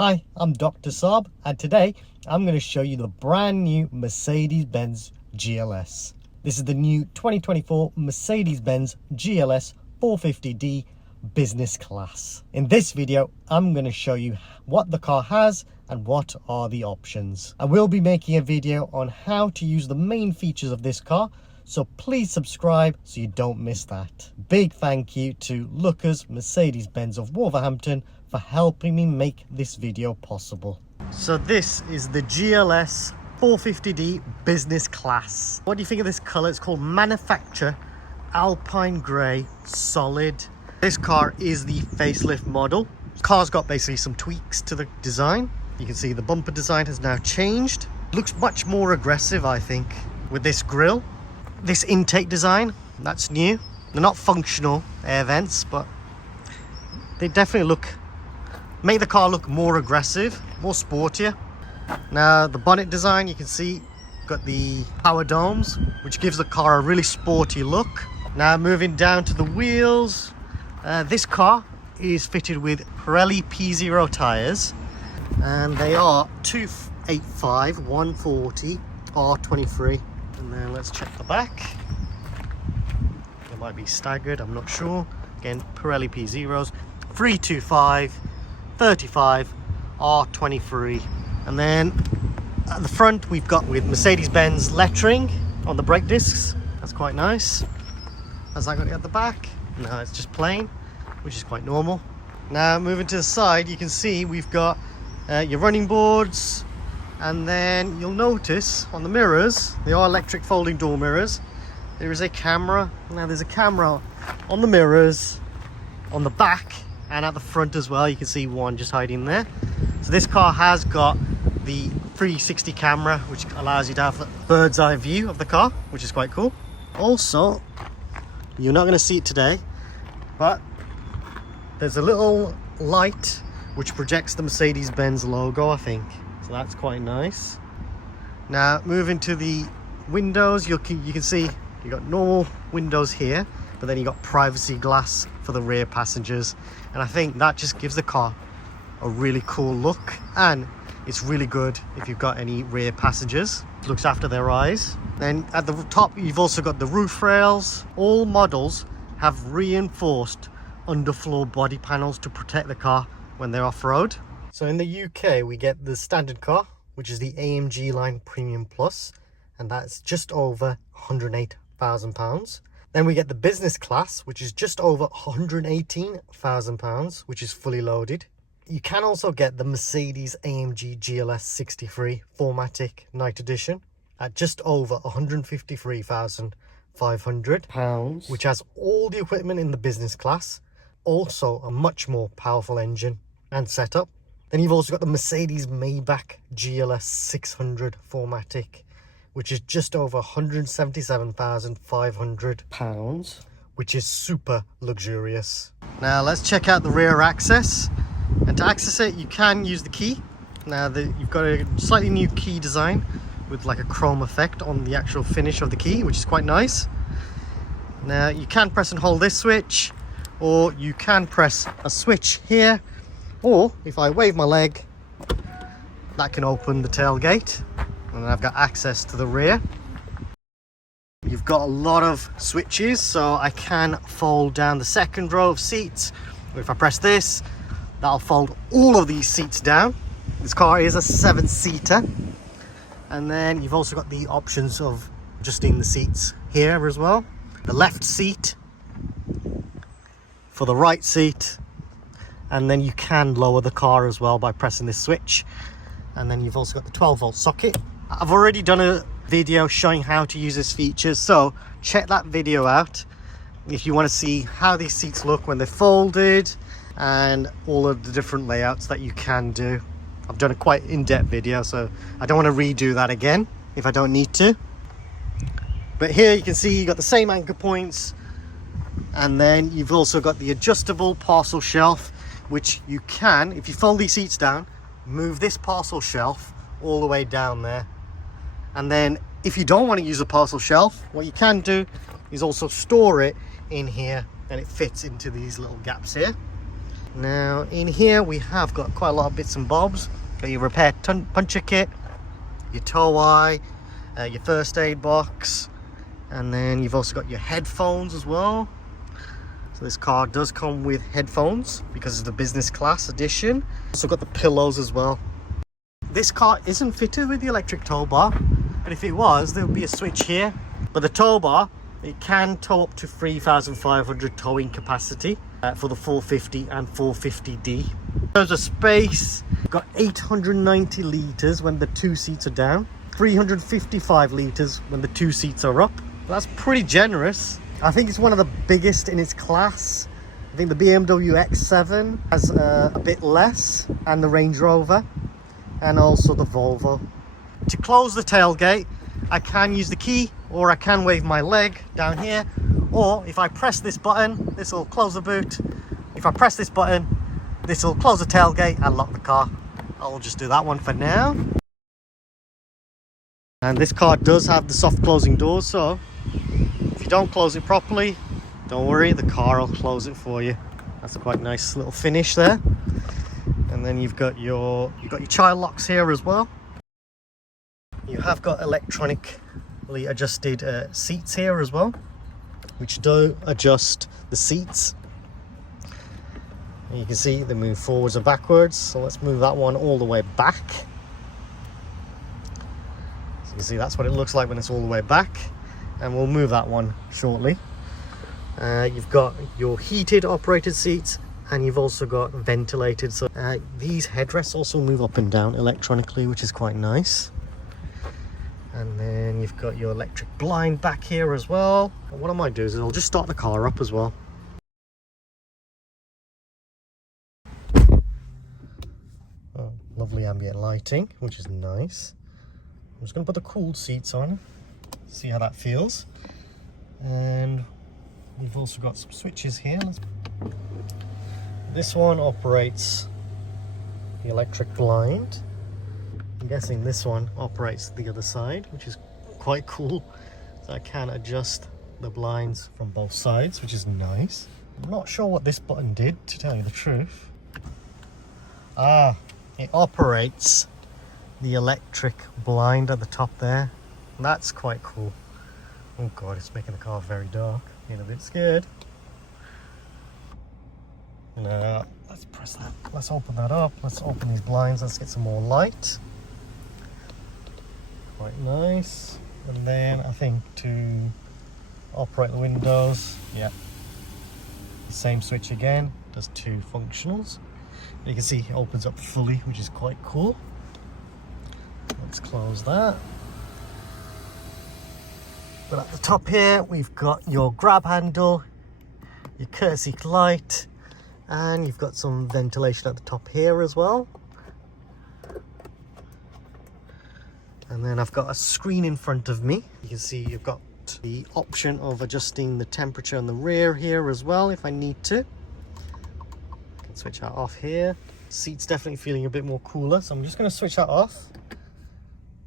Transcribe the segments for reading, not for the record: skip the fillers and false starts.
Hi, I'm Dr. Saab, and today I'm going to show you the brand new Mercedes-Benz GLS. This is the new 2024 Mercedes-Benz GLS 450d business class. In this video, I'm going to show you what the car has and what are the options. I will be making a video on how to use the main features of this car, so please subscribe so you don't miss that. Big thank you to Lucas Mercedes-Benz of Wolverhampton for helping me make this video possible. So this is the GLS 450d business class. What do you think of this color? It's called MANUFAKTUR Alpine Grey Solid. This car is the facelift model. The car's got basically some tweaks to the design. You can see the bumper design has now changed. Looks much more aggressive, I think, with this grille. This intake design, that's new. They're not functional air vents, but they definitely make the car look more aggressive, more sportier. Now the bonnet design, you can see got the power domes, which gives the car a really sporty look. Now moving down to the wheels, this car is fitted with Pirelli P0 tires, and they are 285 140 R23. And then let's check the back. They might be staggered, I'm not sure. Again, Pirelli P0s, 325 35 R23. And then at the front we've got with Mercedes-Benz lettering on the brake discs. That's quite nice. Has that got it at the back? No, it's just plain, which is quite normal. Now moving to the side, you can see we've got your running boards, and then you'll notice on the mirrors, they are electric folding door mirrors. There is a camera. Now there's a camera on the mirrors, on the back, and at the front as well. You can see one just hiding there. So this car has got the 360 camera, which allows you to have a bird's eye view of the car, which is quite cool. Also, you're not going to see it today, but there's a little light which projects the Mercedes-Benz logo, I think. So that's quite nice. Now moving to the windows, you can see you got normal windows here, but then you got privacy glass for the rear passengers, and I think that just gives the car a really cool look, and it's really good if you've got any rear passengers. It looks after their eyes. Then at the top you've also got the roof rails. All models have reinforced underfloor body panels to protect the car when they're off-road. So in the UK we get the standard car, which is the AMG line Premium Plus, and that's just over £108,000. Then we get the business class, which is just over £118,000, which is fully loaded. You can also get the Mercedes AMG GLS 63 4MATIC Night Edition at just over £153,500, which has all the equipment in the business class, also a much more powerful engine and setup. Then you've also got the Mercedes Maybach GLS 600 4MATIC, which is just over £177,500, which is super luxurious. Now let's check out the rear access. And to access it, you can use the key. Now you've got a slightly new key design with like a chrome effect on the actual finish of the key, which is quite nice. Now you can press and hold this switch, or you can press a switch here, or if I wave my leg, that can open the tailgate, and then I've got access to the rear. You've got a lot of switches, so I can fold down the second row of seats. If I press this, that'll fold all of these seats down. This car is a 7-seater. And then you've also got the options of adjusting the seats here as well. The left seat for the right seat, and then you can lower the car as well by pressing this switch. And then you've also got the 12-volt socket. I've already done a video showing how to use this feature, so check that video out if you want to see how these seats look when they're folded and all of the different layouts that you can do. I've done a quite in-depth video, so I don't want to redo that again if I don't need to. But here you can see you got the same anchor points, and then you've also got the adjustable parcel shelf, which you can, if you fold these seats down, move this parcel shelf all the way down there. And then if you don't want to use a parcel shelf, what you can do is also store it in here, and it fits into these little gaps here. Now in here we have got quite a lot of bits and bobs. Got your repair puncher kit, your tow eye, your first aid box, and then you've also got your headphones as well. So this car does come with headphones because it's the business class edition. Also got the pillows as well. This car isn't fitted with the electric tow bar, but if it was, there would be a switch here. But the tow bar, it can tow up to 3,500 towing capacity for the 450 and 450d. There's a space, got 890 litres when the two seats are down, 355 litres when the two seats are up. That's pretty generous. I think it's one of the biggest in its class. I think the BMW X7 has a bit less, and the Range Rover, and also the Volvo. To close the tailgate, I can use the key, or I can wave my leg down here, or if I press this button, this will close the boot. If I press this button, this will close the tailgate and lock the car. I'll just do that one for now. And this car does have the soft closing doors, so if you don't close it properly, don't worry, the car will close it for you. That's a quite nice little finish there. And then you've got your child locks here as well. You have got electronically adjusted seats here as well, which do adjust the seats. And you can see they move forwards and backwards. So let's move that one all the way back. So you can see that's what it looks like when it's all the way back. And we'll move that one shortly. You've got your heated operated seats, and you've also got ventilated. So these headrests also move up and down electronically, which is quite nice. And then you've got your electric blind back here as well. And what I might do is I'll just start the car up as well. Oh, lovely ambient lighting, which is nice. I'm just going to put the cooled seats on, see how that feels. And we've also got some switches here. This one operates the electric blind. I'm guessing this one operates the other side, which is quite cool. So I can adjust the blinds from both sides, which is nice. I'm not sure what this button did, to tell you the truth. It operates the electric blind at the top there. That's quite cool. Oh god, it's making the car very dark. Getting a bit scared. Let's press that. Let's open that up. Let's open these blinds. Let's get some more light. Quite nice. And then I think to operate the windows, yeah, the same switch again. Does two functionals. You can see it opens up fully, which is quite cool. Let's close that. But at the top here, we've got your grab handle, your courtesy light, and you've got some ventilation at the top here as well. And then I've got a screen in front of me. You can see you've got the option of adjusting the temperature in the rear here as well if I need to. I can switch that off here. Seat's definitely feeling a bit more cooler, so I'm just going to switch that off.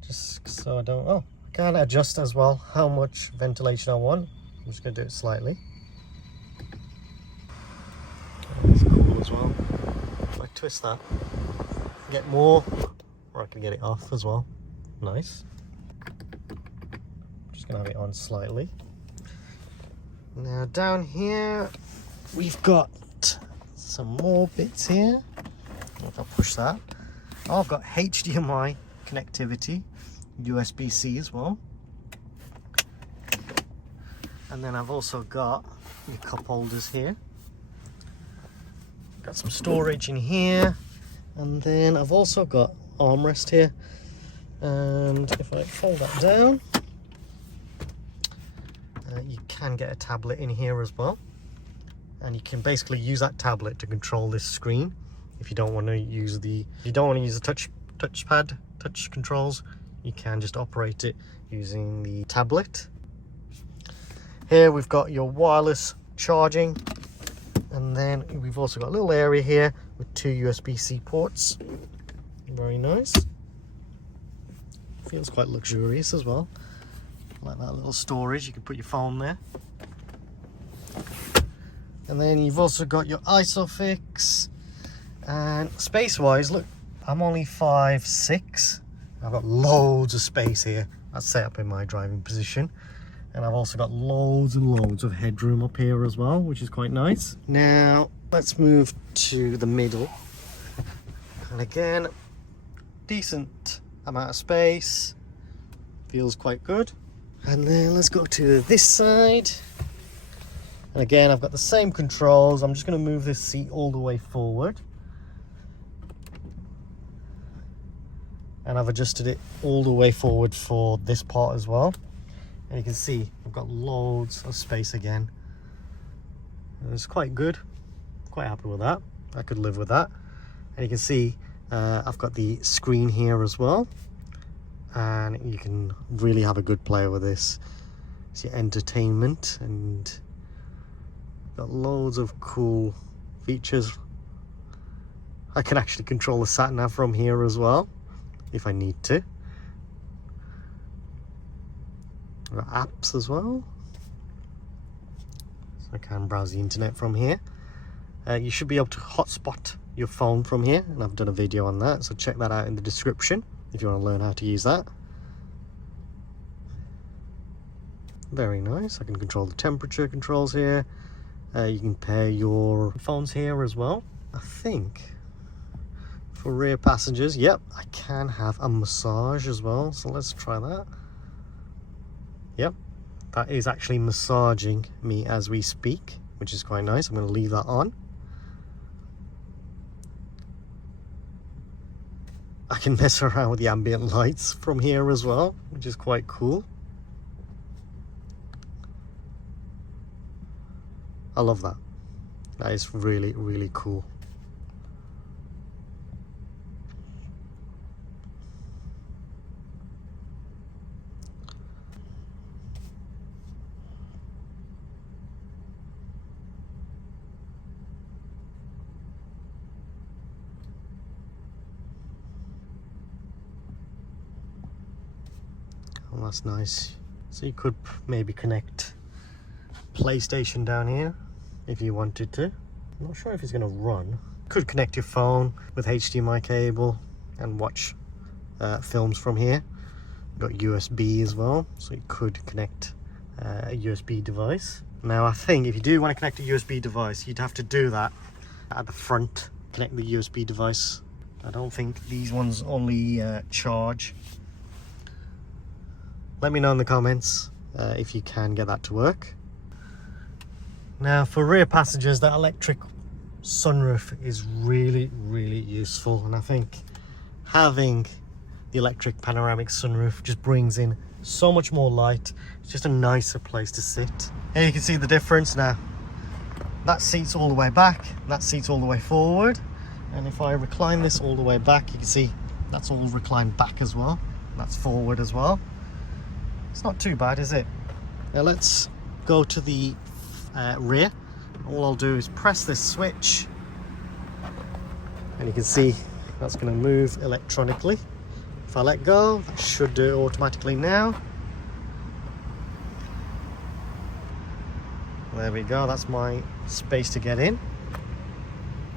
Just so I don't... Oh, I can adjust as well how much ventilation I want. I'm just going to do it slightly. That's cool as well. If I twist that, get more, or I can get it off as well. Nice. Just gonna have it on slightly. Now down here we've got some more bits here. If I push that, I've got HDMI connectivity, USB-C as well, and then I've also got your cup holders here. Got some storage in here, and then I've also got armrest here. And if I fold that down, you can get a tablet in here as well, and you can basically use that tablet to control this screen. If you don't want to use the touchpad, touch controls, you can just operate it using the tablet. Here we've got your wireless charging, and then we've also got a little area here with two USB-C ports. Very nice. Feels quite luxurious as well. Like that little storage, you can put your phone there. And then you've also got your ISOFIX, And space wise, look, I'm only 5'6". I've got loads of space here. That's set up in my driving position. And I've also got loads and loads of headroom up here as well, which is quite nice. Now, let's move to the middle. And again, decent amount of space. Feels quite good. And then let's go to this side. And again, I've got the same controls. I'm just going to move this seat all the way forward. And I've adjusted it all the way forward for this part as well. And you can see I've got loads of space again. It's quite good. Quite happy with that. I could live with that. And you can see I've got the screen here as well. And you can really have a good play with this. It's your entertainment, and got loads of cool features. I can actually control the sat nav from here as well if I need to. I've got apps as well, so I can browse the internet from here. You should be able to hotspot your phone from here, and I've done a video on that, so check that out in the description if you want to learn how to use that. Very nice. I can control the temperature controls here. You can pair your phones here as well. I think for rear passengers, yep, I can have a massage as well, so let's try that. Yep, that is actually massaging me as we speak, which is quite nice. I'm going to leave that on. I can mess around with the ambient lights from here as well, which is quite cool. I love that. That is really, really cool. Oh, that's nice. So you could maybe connect PlayStation down here if you wanted to. I'm not sure if it's going to run. Could connect your phone with HDMI cable and watch films from here. Got USB as well, so you could connect a USB device. Now I think if you do want to connect a USB device, you'd have to do that at the front. Connect the USB device. I don't think these ones only charge. Let me know in the comments if you can get that to work. Now for rear passengers, that electric sunroof is really, really useful, and I think having the electric panoramic sunroof just brings in so much more light. It's just a nicer place to sit. Here you can see the difference now. That seat's all the way back, that seat's all the way forward, and if I recline this all the way back, you can see that's all reclined back as well. That's forward as well. It's not too bad, is it? Now let's go to the rear. All I'll do is press this switch, and you can see that's going to move electronically. If I let go, that should do it automatically now. There we go, that's my space to get in.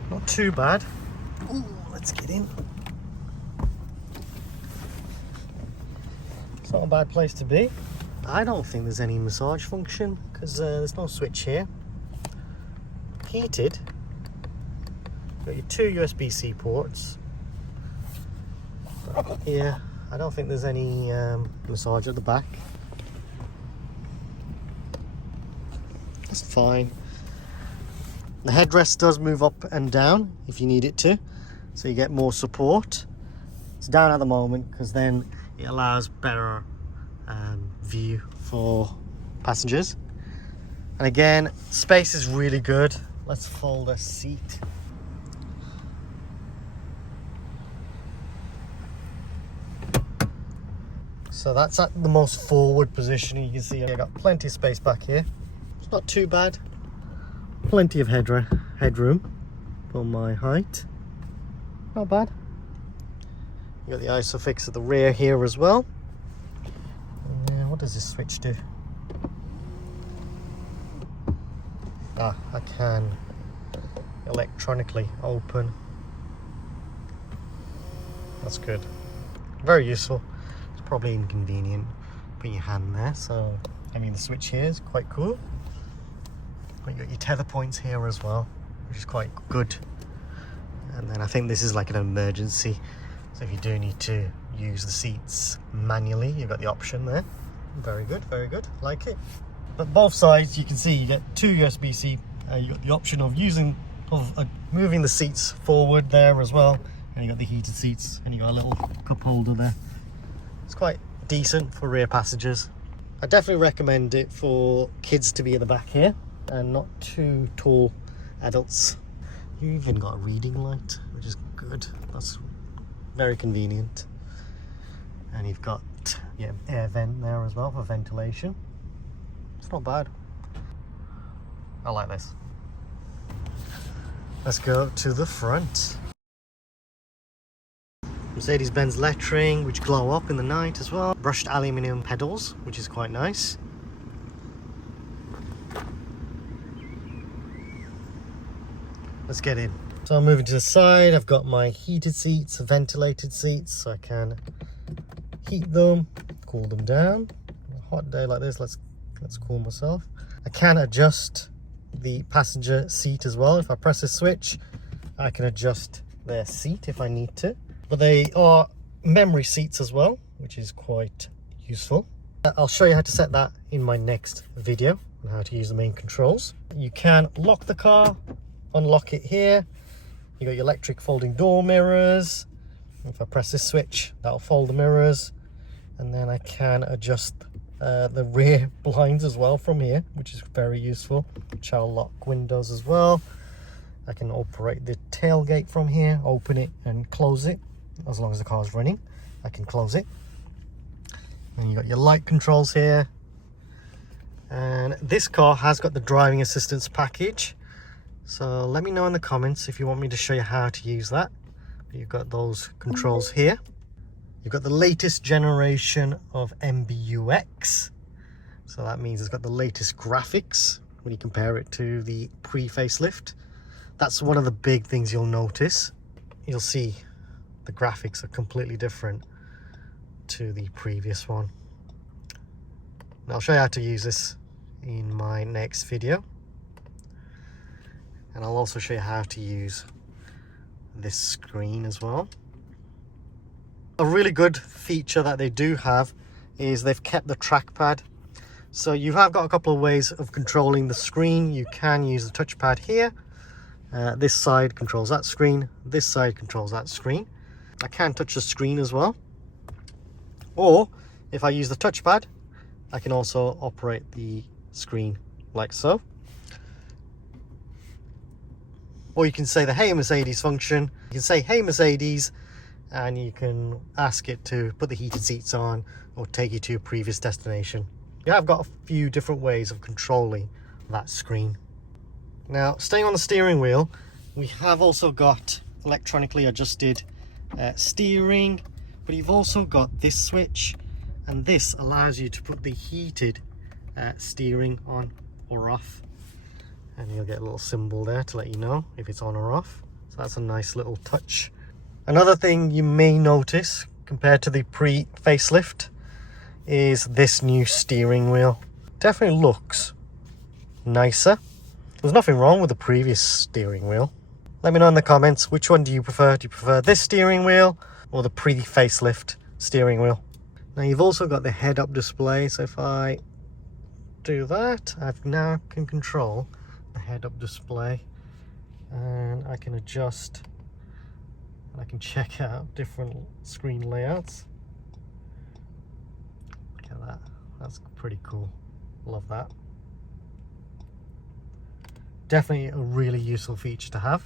Not too bad. Ooh, let's get in. It's not a bad place to be. I don't think there's any massage function because there's no switch here. Heated. Got your two USB-C ports. Yeah, I don't think there's any massage at the back. That's fine. The headrest does move up and down if you need it to, so you get more support. It's down at the moment because then it allows better view for passengers. And again, space is really good. Let's fold a seat. So that's at the most forward position. You can see I've got plenty of space back here. It's not too bad. Plenty of headroom for my height. Not bad. You got the ISOFIX at the rear here as well. And what does this switch do? I can electronically open That's good. Very useful. It's probably inconvenient putting your hand there, so I mean the switch here is quite cool. But you got your tether points here as well, which is quite good. And then I think this is like an emergency, so if you do need to use the seats manually, you've got the option there. Very good, like it. But both sides, you can see you get two USB-C. You got the option of moving the seats forward there as well, and you got the heated seats, and you got a little cup holder there. It's quite decent for rear passengers. I definitely recommend it for kids to be at the back here, and not too tall adults. You even got a reading light, which is good. That's very convenient. And you've got air vent there as well for ventilation. It's not bad. I like this. Let's go to the front. Mercedes-Benz lettering, which glow up in the night as well. Brushed aluminium pedals, which is quite nice. Let's get in. So I'm moving to the side. I've got my heated seats, ventilated seats, so I can heat them, cool them down. A hot day like this, let's cool myself. I can adjust the passenger seat as well. If I press a switch, I can adjust their seat if I need to. But they are memory seats as well, which is quite useful. I'll show you how to set that in my next video on how to use the main controls. You can lock the car, unlock it here. You got your electric folding door mirrors. If I press this switch, that'll fold the mirrors. And then I can adjust the rear blinds as well from here, which is very useful. Child lock windows as well. I can operate the tailgate from here, open it and close it. As long as the car's running, I can close it. And you got your light controls here. And this car has got the driving assistance package. So let me know in the comments if you want me to show you how to use that. You've got those controls here. You've got the latest generation of MBUX. So that means it's got the latest graphics when you compare it to the pre-facelift. That's one of the big things you'll notice. You'll see the graphics are completely different to the previous one. And I'll show you how to use this in my next video. And I'll also show you how to use this screen as well. A really good feature that they do have is they've kept the trackpad. So you have got a couple of ways of controlling the screen. You can use the touchpad here. This side controls that screen. This side controls that screen. I can touch the screen as well. Or if I use the touchpad, I can also operate the screen like so. Or you can say the Hey Mercedes function. You can say Hey Mercedes, and you can ask it to put the heated seats on or take you to a previous destination. Yeah, I've got a few different ways of controlling that screen. Now, staying on the steering wheel, we have also got electronically adjusted steering, but you've also got this switch, and this allows you to put the heated steering on or off. And you'll get a little symbol there to let you know if it's on or off. So that's a nice little touch. Another thing you may notice compared to the pre-facelift is this new steering wheel. Definitely looks nicer. There's nothing wrong with the previous steering wheel. Let me know in the comments, which one do you prefer? Do you prefer this steering wheel or the pre-facelift steering wheel? Now you've also got the head-up display. So if I do that, I now can control the head-up display, and I can adjust, and I can check out different screen layouts. Look at that, that's pretty cool. Love that. Definitely a really useful feature to have.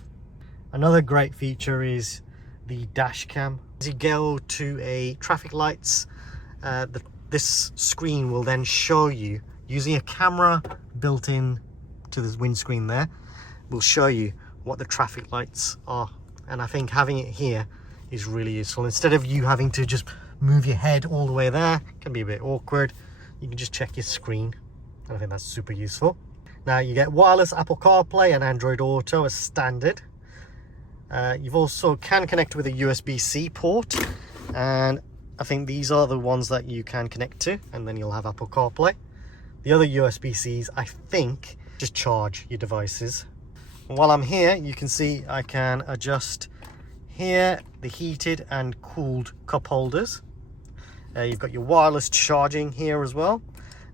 Another great feature is the dash cam. As you go to a traffic lights, this screen will then show you, using a camera built in to the windscreen there, will show you what the traffic lights are. And I think having it here is really useful. Instead of you having to just move your head all the way there, it can be a bit awkward. You can just check your screen, and I think that's super useful. Now you get wireless Apple CarPlay and Android Auto as standard. You've also can connect with a USB-C port, and I think these are the ones that you can connect to, and then you'll have Apple CarPlay. The other USB-Cs, I think, just charge your devices. And while I'm here, you can see I can adjust here the heated and cooled cup holders. You've got your wireless charging here as well,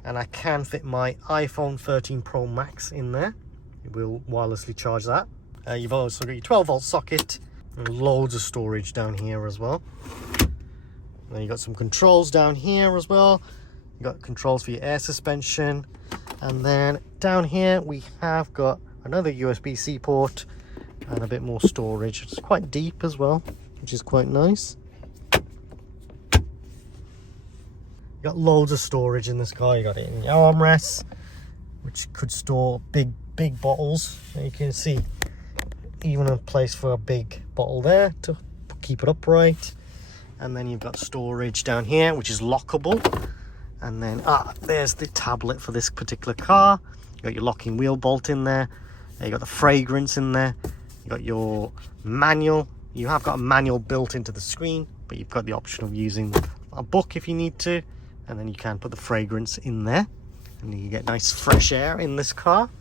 and I can fit my iPhone 13 Pro Max in there. It will wirelessly charge that. You've also got your 12-volt socket and loads of storage down here as well. Then you've got some controls down here as well. You've got controls for your air suspension, and then down here we have got another USB-C port and a bit more storage. It's quite deep as well, which is quite nice. You got loads of storage in this car. You got it in your armrests, which could store big bottles. You can see even a place for a big bottle there to keep it upright. And then you've got storage down here, which is lockable. And then there's the tablet for this particular car. You got your locking wheel bolt in there. You got the fragrance in there. You got your manual. You have got a manual built into the screen, but you've got the option of using a book if you need to. And then you can put the fragrance in there, and you get nice fresh air in this car.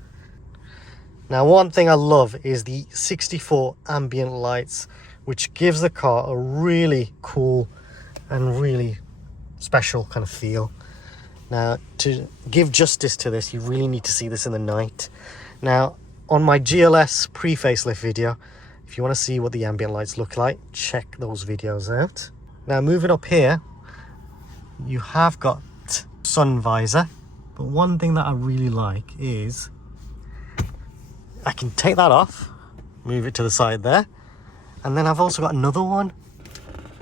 Now, one thing I love is the 64 ambient lights, which gives the car a really cool and really special kind of feel. Now, to give justice to this, you really need to see this in the night. Now, on my GLS pre-facelift video, if you want to see what the ambient lights look like, check those videos out. Now, moving up here, you have got sun visor, but one thing that I really like is I can take that off, move it to the side there, and then I've also got another one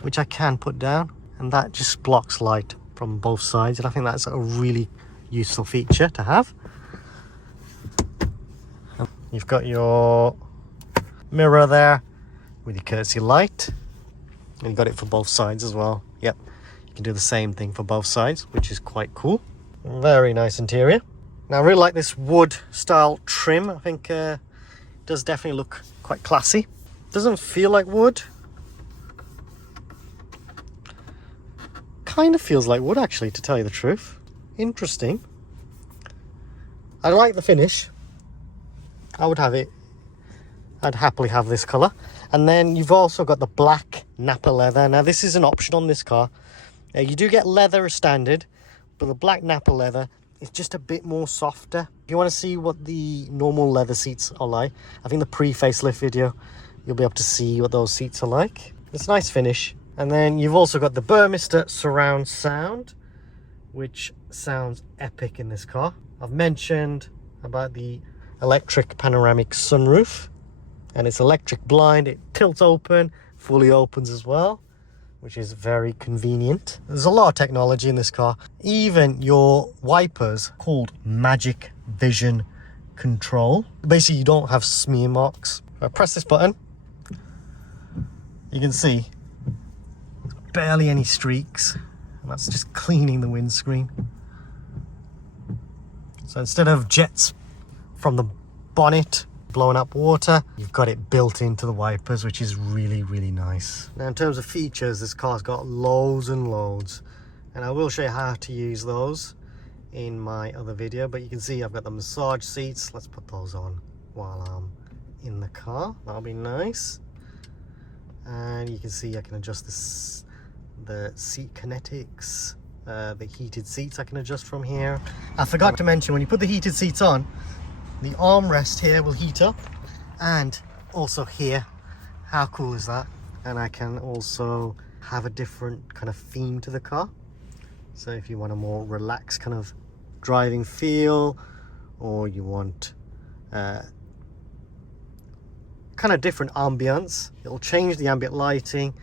which I can put down, and that just blocks light from both sides, and I think that's a really useful feature to have. You've got your mirror there with your courtesy light, and you've got it for both sides as well. Yep, you can do the same thing for both sides, which is quite cool. Very nice interior. Now, I really like this wood style trim. I think it does definitely look quite classy. Doesn't feel like wood. Kind of feels like wood, actually, to tell you the truth. Interesting. I like the finish. I would have it. I'd happily have this colour. And then you've also got the black Napa leather. Now, this is an option on this car. You do get leather as standard, but the black Napa leather is just a bit more softer. If you want to see what the normal leather seats are like, I think the pre-facelift video, you'll be able to see what those seats are like. It's a nice finish. And then you've also got the Burmester surround sound, which sounds epic in this car. I've mentioned about the electric panoramic sunroof, and it's electric blind. It tilts open, fully opens as well, which is very convenient. There's a lot of technology in this car. Even your wipers, called Magic Vision Control. Basically, you don't have smear marks. If I press this button, you can see barely any streaks. And that's just cleaning the windscreen. So instead of jets from the bonnet blowing up water, you've got it built into the wipers, which is really, really nice. Now, in terms of features, this car's got loads and loads, and I will show you how to use those in my other video. But you can see I've got the massage seats. Let's put those on while I'm in the car. That'll be nice. And you can see I can adjust the seat kinetics, the heated seats I can adjust from here. I forgot to mention, when you put the heated seats on, the armrest here will heat up, and also here. How cool is that? And I can also have a different kind of theme to the car. So if you want a more relaxed kind of driving feel, or you want kind of different ambience, it'll change the ambient lighting,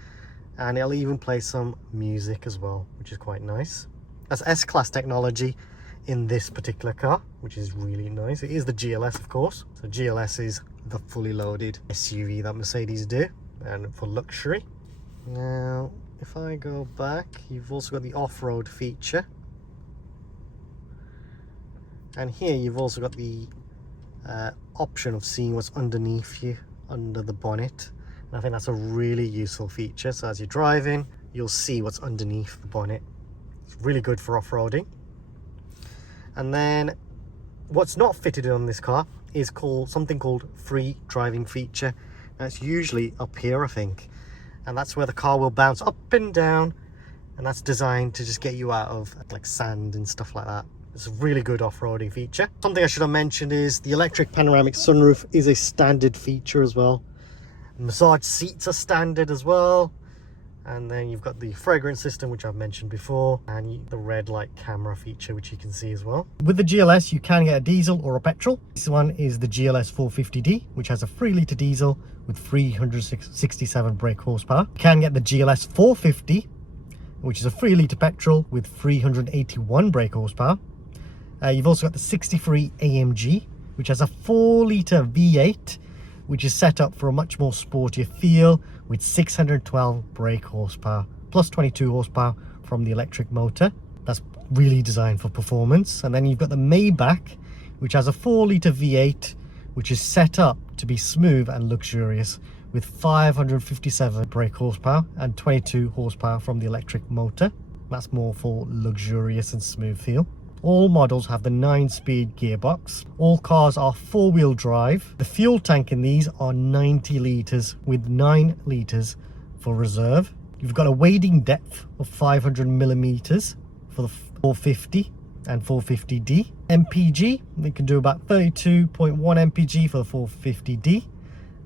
and it'll even play some music as well, which is quite nice. That's S-Class technology in this particular car, which is really nice. It is the GLS, of course. So GLS is the fully loaded SUV that Mercedes do, and for luxury. Now, if I go back, you've also got the off-road feature. And here you've also got the option of seeing what's underneath you, under the bonnet. And I think that's a really useful feature. So as you're driving, you'll see what's underneath the bonnet. It's really good for off-roading. And then what's not fitted on this car is something called free driving feature. That's usually up here, I think. And that's where the car will bounce up and down. And that's designed to just get you out of like sand and stuff like that. It's a really good off-roading feature. Something I should have mentioned is the electric panoramic sunroof is a standard feature as well. Massage seats are standard as well. And then you've got the fragrance system, which I've mentioned before, and the red light camera feature, which you can see as well. With the GLS, you can get a diesel or a petrol. This one is the GLS 450d, which has a 3-litre diesel with 367 brake horsepower. You can get the GLS 450, which is a 3-litre petrol with 381 brake horsepower. You've also got the 63 AMG, which has a 4-litre V8, which is set up for a much more sportier feel with 612 brake horsepower, plus 22 horsepower from the electric motor. That's really designed for performance. And then you've got the Maybach, which has a 4-litre V8, which is set up to be smooth and luxurious with 557 brake horsepower and 22 horsepower from the electric motor. That's more for luxurious and smooth feel. All models have the 9-speed gearbox. All cars are 4-wheel drive. The fuel tank in these are 90 litres with 9 litres for reserve. You've got a wading depth of 500 millimeters for the 450 and 450d. MPG, they can do about 32.1 mpg for the 450d.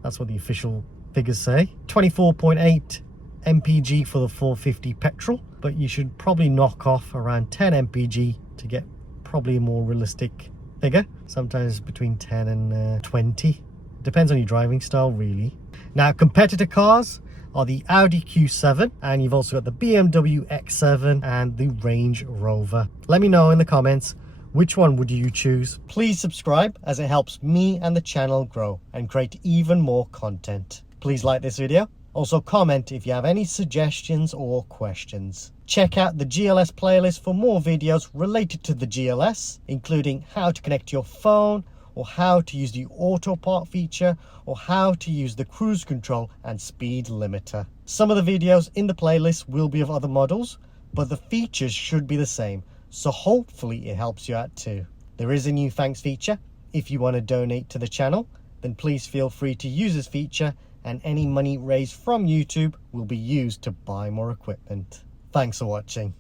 That's what the official figures say. 24.8 mpg for the 450 petrol, but you should probably knock off around 10 mpg to get probably a more realistic figure. Sometimes between 10 and 20. Depends on your driving style, really. Now, competitor cars are the Audi Q7, and you've also got the BMW X7 and the Range Rover. Let me know in the comments, which one would you choose? Please subscribe, as it helps me and the channel grow and create even more content. Please like this video. Also comment if you have any suggestions or questions. Check out the GLS playlist for more videos related to the GLS, including how to connect your phone, or how to use the auto park feature, or how to use the cruise control and speed limiter. Some of the videos in the playlist will be of other models, but the features should be the same, so hopefully it helps you out too. There is a new thanks feature. If you want to donate to the channel, then please feel free to use this feature, and any money raised from YouTube will be used to buy more equipment. Thanks for watching.